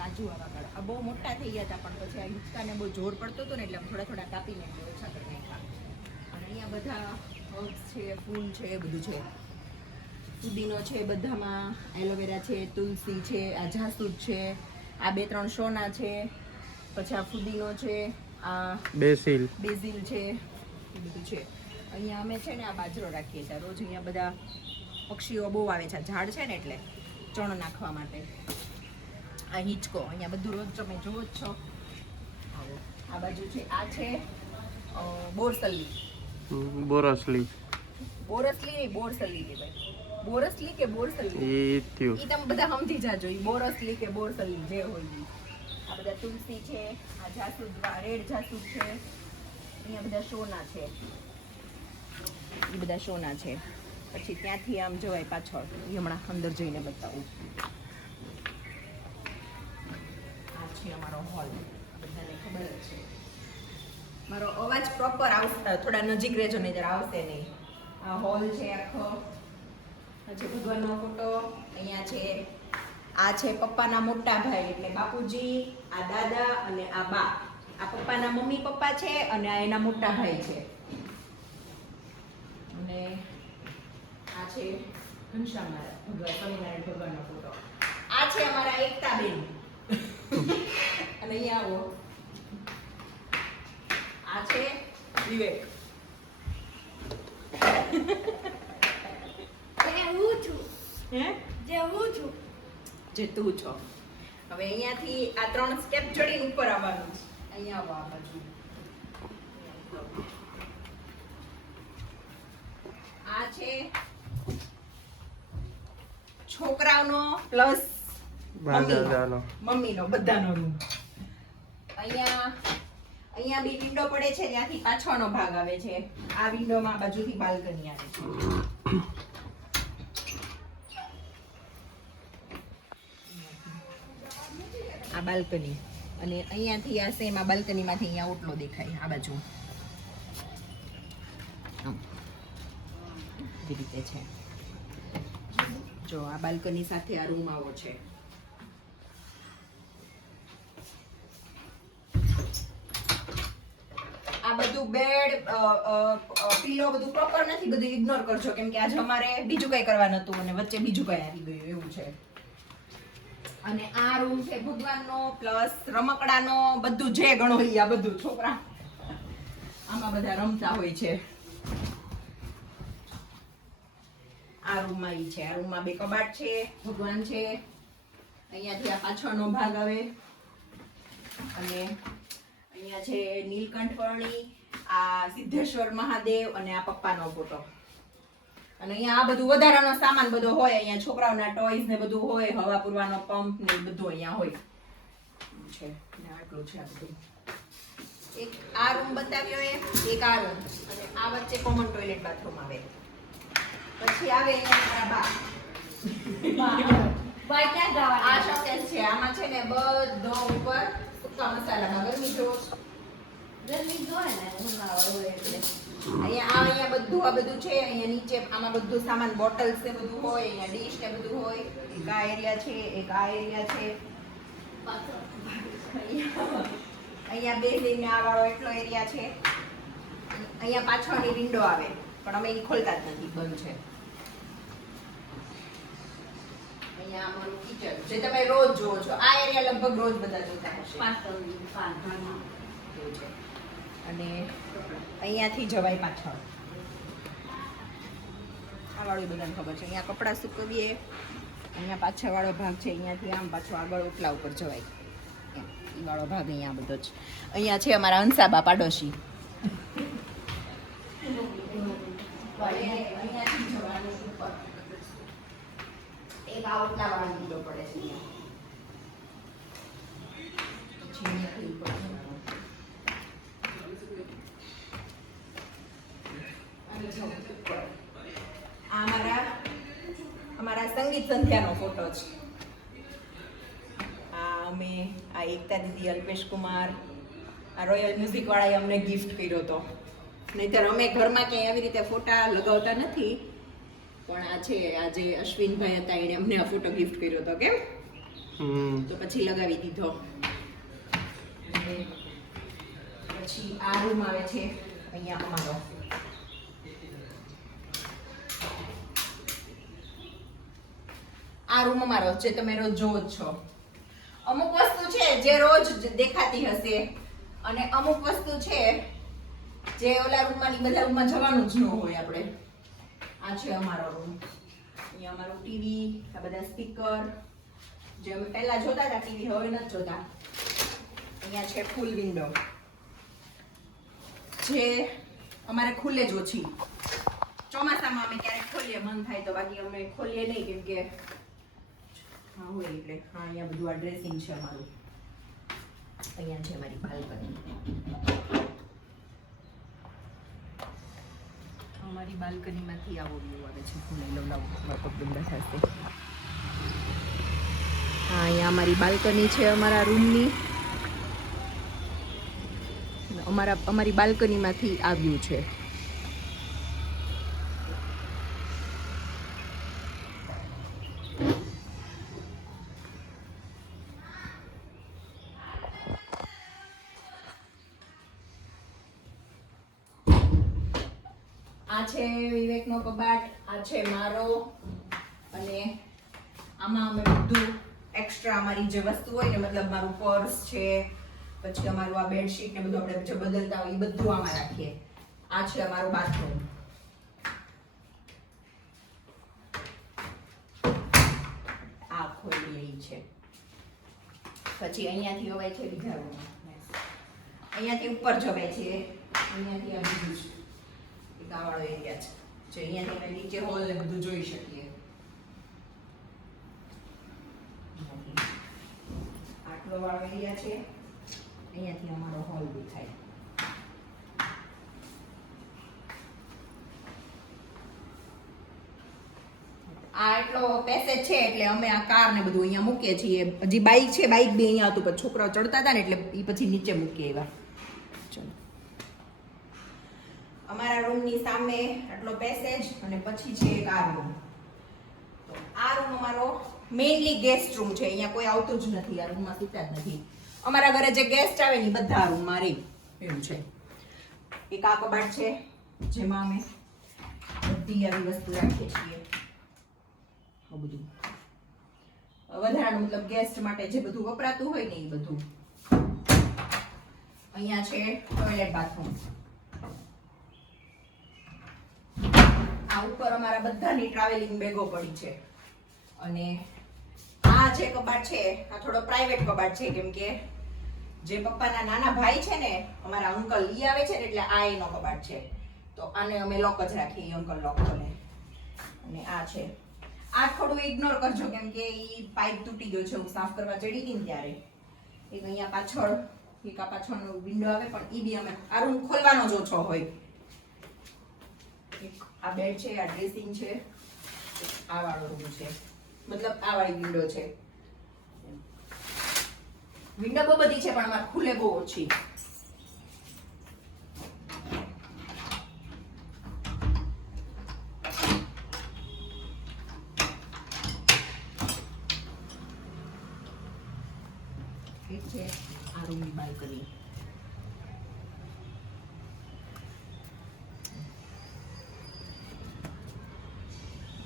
કાજુવાળા કાળા આ બહુ મોટા થઈ ગયા હતા, પણ પછી આ હિંચકાને બહુ જોર પડતો હતો ને એટલે થોડા થોડા કાપીને ઓછા કરી નાખ્યા. અને અહીંયા બધા હર્બ્સ છે, ફૂલ છે, બધું છે. પુદીનો છે, બધામાં એલોવેરા છે, તુલસી છે, આ જાસૂદ છે, આ 2-3 સોના છે, પછી આ પુદીનો છે, આ બેઝિલ છે, એ બધું છે. અહીંયા અમે છે ને આ બાજરો રાખીએ છીએ રોજ. અહીંયા બધા પક્ષીઓ બહુ આવે છે, ઝાડ છે ને એટલે ચણ નાખવા માટે. આ હિંચકો અહીંયા બધું રોજ તમે જોવો જ છો. આ બાજુ છે, આ છે બોરસલી નહીં બોરસલી ભાઈ, બોરસલી કે બોરસલી ઈ તમે બધા સમજી જાજો. ઈ બોરસલી કે બોરસલી જે હોય ઈ. આ બધા તુલસી છે, આ જાસૂદ, રેડ જાસૂદ છે. અહીંયા બધા સોના છે, એ બધા સોના છે. પછી ત્યાંથી આમ જવાય પાછળ, એ હમણાં અંદર જઈને બતાવું. આ છે અમારો હોલ, બધાને ખબર જ છે. મારો અવાજ પ્રોપર આવશે, થોડા નજીક રહેજો નહીં જરા આવશે નહીં. આ હોલ છે આખો. પછી ભગવાનનો ફોટો અહીંયા છે. આ છે પપ્પાના મોટા ભાઈ એટલે બાપુજી, આ દાદા અને આ બા. આ પપ્પાના મમ્મી પપ્પા છે અને આ એના મોટા ભાઈ છે. અને આ છે ઘનશ્યામ મહારાજ, સ્વામિનારાયણ ભગવાનનો ફોટો. આ છે અમારા એકતાબેન. અને અહીંયા આવો, આ છે વિવેક. જે તું છો. હવે અહીંયાથી આ 3 સ્ટેપ ચડીને ઉપર આવવાનું છે. અહીંયા આવો, આ બાજુ. આ છે છોકરાઓનો પ્લસ મમ્મીનો બધાનો રૂમ. અહીંયા બી વિન્ડો પડે છે, ત્યાંથી પાછળનો ભાગ આવે છે. આ વિન્ડોમાં બાજુથી બાલ્કની આવે છે. આ બાલ્કની, અને અહીંયાથી આ સેમ આ બાલ્કનીમાંથી અહીંયા ઓટલો દેખાય આ બાજુ. એ રીતે છે. જો આ બાલ્કની સાથે આ રૂમ આવો છે. આ બધું બેડ પીલો બધું પ્રોપર નથી, બધું ઇગ્નોર કરજો કેમ કે આજે અમારે બીજું કઈ કરવાનું હતું અને વચ્ચે બીજું કઈ આવી ગયું એવું છે. અને આ રૂમ છે ભગવાનનો પ્લસ રમકડાનો, બધું જે ગણો આ બધું છોકરા આમાં બધા રમતા હોય છે. આ રૂમમાં ઈ છે. આ રૂમમાં 2 કબાટ છે, ભગવાન છે. અહીંયાથી આ પાછળનો ભાગ આવે. અને અહીંયા છે નીલકંઠવર્ણી, આ સિદ્ધેશ્વર મહાદેવ અને આ પપ્પાનો ફોટો. અને અહીંયા આ બધું વધારાનો સામાન બધો હોય. અહીંયા છોકરાઓના ટોયઝ ને બધું હોય, હવા પૂરવાનો પંપ ને બધું અહીંયા હોય છે. ને આટલું છે આ બધું. એક આ રૂમ બતાવ્યો એક આ રૂમ, અને આ વચ્ચે કોમન ટોયલેટ બાથરૂમ આવે. પછી આવે અહીંયા બા ક્યાં જવા. આ શોકેસ છે. આમાં છે ને બધો ઉપર સૂકા મસાલામાં ગરમી જો ને ઉનાળો હોય એટલે અહીંયા બધું આ બધું છે. અહીંયા નીચે આમાં બધું સામાન બોટલ્સ ને બધું હોય, અહીંયા ડીશ ને બધું હોય. એક આ એરિયા છે, એક આ એરિયા છે. અહીંયા બેસીને આ વાળો એટલો એરિયા છે. અહીંયા પાછળની વિન્ડો આવે પણ અમે એ ખોલતા જ નથી, બંધ છે. અહીંયા અમારું કિચન જે તમે રોજ જોવો છો. આ એરિયા લગભગ રોજ બધા જોતા હશે. એવું છે. અને અહીંયાથી જવાય પાછળ. આ વાળું બધાને ખબર છે. અહીંયા કપડાં સુકવીએ. અહીંયા પાછળ વાળો ભાગ છે. અહીંયાથી આમ પાછો આગળ ઓટલા ઉપર જવાય. એ વાળો ભાગ અહીંયા બધો જ. અહીંયા છે અમારા હંસાબા પાડોશી. અહીંયાથી જવાનું ઉપર. એક આ ઓટલા વાળો વિન્ડો પડે છે. પછી અહીંયાથી ઉપર અમારા સંગીત સંધ્યાનો ફોટો છે. અમે આ એકતા દીદી, અલ્પેશ કુમાર, આ રોયલ મ્યુઝિક વાળાએ અમને ગિફ્ટ કર્યો હતો. નહીંતર અમે ઘરમાં ક્યાંય આવી રીતે ફોટા લગાવતા નથી, પણ આ છે આજે અશ્વિનભાઈ હતા, એણે અમને આ ફોટો ગિફ્ટ કર્યો હતો. કેમ તો પછી લગાવી દીધો. પછી આ રૂમ આવે છે અહીંયા અમારો. આ રૂમ અમારો જે તમે રોજ જોવો જ છો. અમુક વસ્તુ છે જે રોજ દેખાતી હશે અને અમુક વસ્તુ છે જે ઓલા રૂમમાં બધા રૂમમાં જવાનું જ ન હોય આપણે. આ છે અમારો રૂમ. અહીંયા અમારું ટીવી, આ બધા સ્પીકર જે અમે પહેલા જોતા હતા ટીવી હવે નથી જોતા. અહીંયા છે ફૂલ વિન્ડો જે અમારે ખુલ્લે જ ઓછી. ચોમાસામાં અમે ક્યારેક ખોલીએ મન થાય તો, બાકી અમે ખોલીએ નહીં કેમ કે હા હોય એટલે. હા અહીંયા બધું આ ડ્રેસિંગ છે અમારું. અહીંયા છે અમારી બાલ્કની. અમારી બાલ્કનીમાંથી આવો વ્યૂ આવે છે. હું લઈ લઉં બંધ થશે. હા અહીંયા અમારી બાલ્કની છે અમારા રૂમની. અમારી બાલ્કનીમાંથી આ વ્યૂ છે. આ છે વિવેકનો કબાટ, આ છે મારો, અને આમાં અમે બધું એક્સ્ટ્રા અમારી જે વસ્તુ હોય ને, મતલબ મારું પર્સ છે, પછી અમારું આ બેડશીટ ને બધું આપણે જે બદલતા હોય એ બધું આમાં રાખીએ. આ છે અમારું બાથરૂમ. આ ખોલી લઈ છે. પછી અહીંયાથી અવાય છે બીજા રૂમમાં. અહીંયાથી ઉપર જવાય છે. અહીંયાથી આ બીજું છે વાળો એરિયા છે જે અહીંયાથી અમે નીચે હોલ ને બધું જોઈ શકીએ. આટલો વાળો એરિયા છે. અહીંયાથી અમારો હોલ દેખાય. આ એટલો પેસેજ છે એટલે અમે આ કાર ને બધું અહીંયા મૂકીએ છીએ. હજી બાઇક છે, બાઇક બી અહીંયા હતું, પણ છોકરાઓ ચડતા હતા ને એટલે એ પછી નીચે મૂકીએ એવા. ચલો, અમારા રૂમની સામે આટલો પેસેજ અને પછી છે એક આ રૂમ. તો આ રૂમ અમારો મેઇનલી ગેસ્ટ રૂમ છે. અહીંયા કોઈ આવતું જ નથી, આ રૂમમાં સૂતા જ નથી. અમારા ઘરે જે ગેસ્ટ આવે ને બધા રૂમમાં રહે એવું છે. એક આ કબાટ છે જેમાં અમે બધી આવી વસ્તુ રાખીએ છીએ. આ બધું વધારાનું મતલબ ગેસ્ટ માટે જે બધું વપરાતું હોય ને એ બધું. અહીંયા છે ટોયલેટ બાથરૂમ. આ ઉપર અમારા બધાની ટ્રાવેલિંગ બેગો પડી છે. અને આ જે કબાટ છે આ થોડો પ્રાઇવેટ કબાટ છે કેમ કે જે પપ્પાના નાના ભાઈ છે ને અમારા અંકલ ઈ આવે છે ને એટલે આ એનો કબાટ છે. તો આને અમે લોક જ રાખીએ, અંકલ લોક ખોલે. અને આ છે, આ થોડું ઇગ્નોર કરજો કેમ કે ઈ પાઇપ તૂટી ગયો છે. હું સાફ કરવા ચડી હતી ને ત્યારે. એક અહીંયા પાછળ એક આ પાછળનો વિન્ડો આવે પણ ઈ બી અમે આ રૂમ ખોલવાનો જ ઓછો હોય. આ બેડ છે, આ ડ્રેસિંગ છે, આ વાળો રૂમ છે, મતલબ આ વાળી વિન્ડો છે. વિન્ડો બહુ બધી છે પણ અમારે ખુલે બહુ ઓછી. એક છે આ રૂમની બાલ્કની.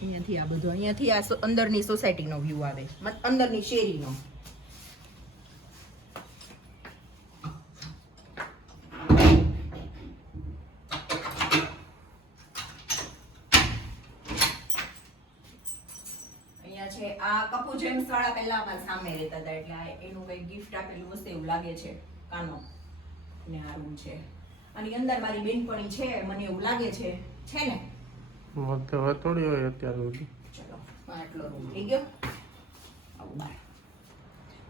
અહીંયાથી આ બધું, અહીંયાથી આ અંદરની સોસાયટીનો વ્યૂ આવે, અંદરની શેરીનો. અહીંયા છે આ કપુ જેમ્સ વાળા પહેલા અમારા સામે રહેતા હતા એટલે એનું કઈ ગિફ્ટ આપેલું હશે એવું લાગે છે. કાનો ને આ રૂમ છે. આની અંદર મારી બેનપણી છે મને એવું લાગે છે. છે ને થોડી હોય અત્યારે સુધી. ચલો આટલો રૂમ થઈ ગયો. આવું બાર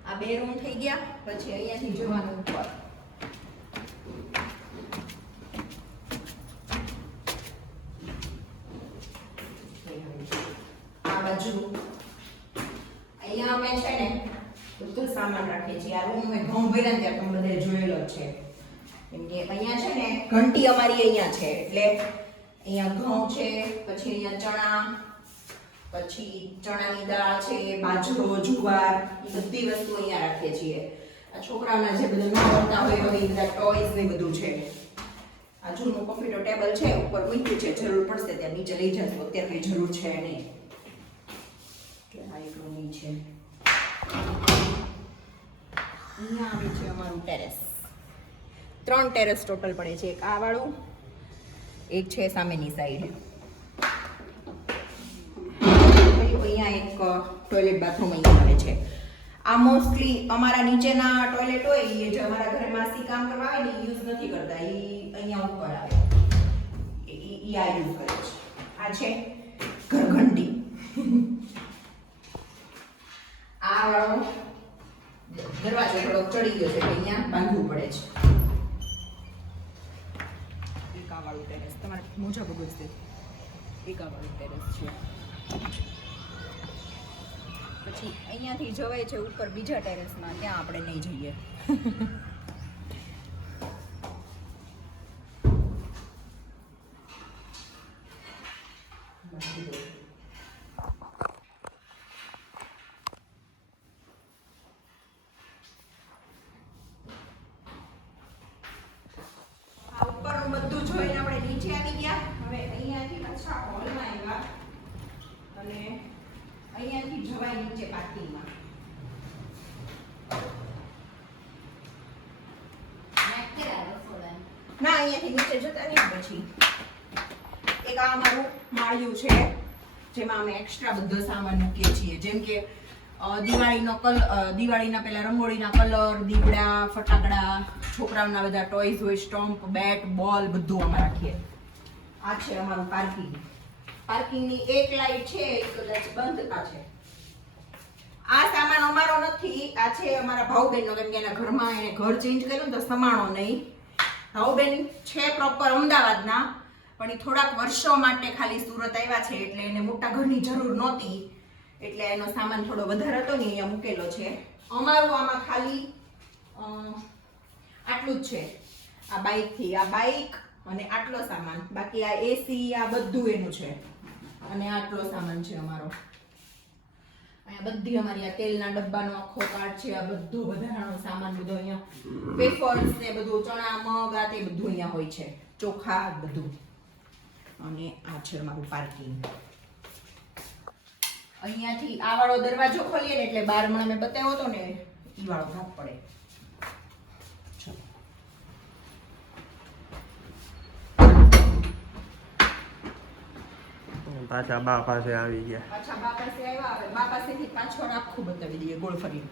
આ બે રૂમ થઈ ગયા. પછી અહીંયાથી જવાનું ઉપર. આ બાજુ અહીંયા અમે છે ને બધું સામાન રાખીએ છીએ. આ રૂમ મેં ઘઉં ભર્યા ત્યાં તમે બધે જોયેલો છે કેમ કે અહીંયા છે ને ઘંટી અમારી અહીંયા છે એટલે અહીંયા ઘઉં છે, પછી અહીંયા ચણા, પછી ચણાની દાળ છે, બાજરો, જુવાર, એ બધી વસ્તુ અહીંયા રાખીએ છીએ. આ છોકરાઓના જે બધા ના આવડતા હોય હવે એ બધા ટોયસ ને બધું છે. આ જૂનું કોમ્પ્યુટર ટેબલ છે, ઉપર મૂક્યું છે, જરૂર પડશે ત્યાં નીચે લઈ જશું, અત્યારે કઈ જરૂર છે નહીં. આ એટલું નહીં છે. અહીંયા આવે છે અમારું ટેરેસ. 3 ટેરેસ ટોટલ પડે છે. એક આ વાળું, એક છે સામેની સાઈડ. અહીંયા એક ટોયલેટ બાથરૂમ અહીંયા આવે છે. આ મોસ્ટલી અમારા નીચેના ટોયલેટ હોય એ જે અમારા ઘરે માસી કામ કરવા આવે ને એ યુઝ નથી કરતા, એ અહીંયા ઉપર આવે, એ આ યુઝ કરે છે. આ છે ઘરઘંટી. આ વાળો દરવાજો થોડોક ચડી ગયો છે, અહીંયા બાંધવું પડે છે. એક આ વાળું ટેરેસ, તમારે મોજા બગડશે. એક આ વાળું ટેરેસ છે. પછી અહીંયાથી જવાય છે ઉપર બીજા ટેરેસમાં, ત્યાં આપણે નહીં જઈએ. આ ઉપરનું બધું જોઈને આપણે નીચે આવી ગયા. હવે અહીંયાથી પાછા હોલમાં આવ્યા અને અહીંયાથી જવાય નીચે પાર્કિંગમાં. ના, અહીંયાથી નીચે જતા નહીં. પછી એક આ અમારું માળિયું છે, જેમાં અમે એક્સ્ટ્રા બધો સામાન મૂકીએ છીએ, જેમ કે દિવાળીના પેલા રંગોળીના કલર, દીવડા, ફટાકડા, છોકરાઓના બધા ટોયઝ હોય, સ્ટમ્પ, બેટ, બોલ, બધું અમે રાખીએ. આ છે અમારું પાર્કિંગ. પાર્કિંગની એક લાઈટ છે, એ કદાચ બંધ છે. આ સામાન અમારો નથી, આ છે અમારા ભાઉબેનનો, કેમ કે એના ઘરમાં એને ઘર ચેન્જ કર્યું તો સમાણો નહીં. ભાઉબેન છે પ્રોપર અમદાવાદના, પણ એ થોડાક વર્ષો માટે ખાલી સુરત આવ્યા છે, એટલે એને મોટા ઘરની જરૂર નહોતી, એટલે એનો સામાન થોડો વધારે હતો ને અહીંયા મૂકેલો છે. અમારું આમાં ખાલી આટલું જ છે. આ બાઈકથી આ બાઈક અને આટલો સામાન, બાકી આ એસી આ બધું એનું છે. અને આટલો સામાન છે અમારો. અહીંયા બધી અમારી આ તેલના ડબ્બાનો આખો કાર્ડ છે. આ બધો વધારાનો સામાન બધો અહીંયા, વેફર્સ ને બધું, ચણા, મગ, આ તે બધું અહીંયા હોય છે, ચોખા બધું. અને આ છે અમારું પાર્કિંગ. અહીંયાથી આ વાળો દરવાજો ખોલીએ ને એટલે બહાર મને બતાવ્યો હતો ને, ઈ વાળો ભાગ પડે. પાછા બા પાસે આવી ગયા. પાછા બા પાસે આવ્યા. હવે બા પાસેથી પાછળ આખું બતાવી દઈએ ગોળ ફરીને.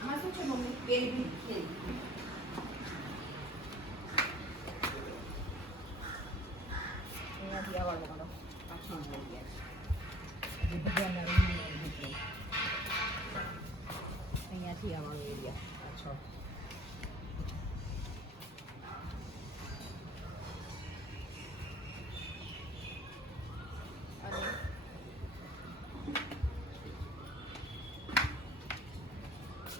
આમાં શું છે મમ્મી? કેરી. અહીંયાથી આવવાનો મારો પાછળ લઈ ગયા. ભગવાનના રૂમની અહીંયાથી આવવાનું એરિયા પાછળ.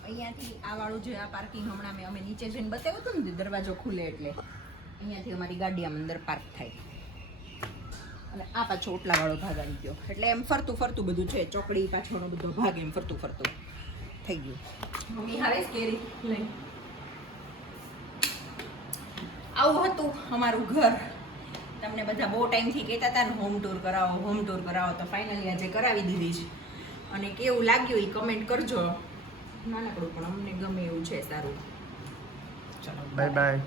અહીંયાથી આ વાળું જે આ પાર્કિંગ હમણાં અમે નીચે જઈને બતાવ્યું હતું ને, દરવાજો ખુલે એટલે અહીંયાથી અમારી ગાડી આમ અંદર પાર્ક થાય. અને આ પાછો ઓટલા વાળો ભાગ આવી ગયો, એટલે એમ ફરતું ફરતું બધું છે. ચોકડી પાછળનો બધો ભાગ એમ ફરતું ફરતું થઈ ગયું. મમ્મી આવે કેરી લઈ. આવું હતું અમારું ઘર. તમને બધા બહુ ટાઈમથી કહેતા હતા ને હોમ ટૂર કરાવો, હોમ ટૂર કરાવો, તો ફાઇનલી આજે કરાવી દીધી છે. અને કેવું લાગ્યું એ કમેન્ટ કરજો. નાનકડું પણ અમને ગમે એવું છે. સારું, ચલો બાય બાય.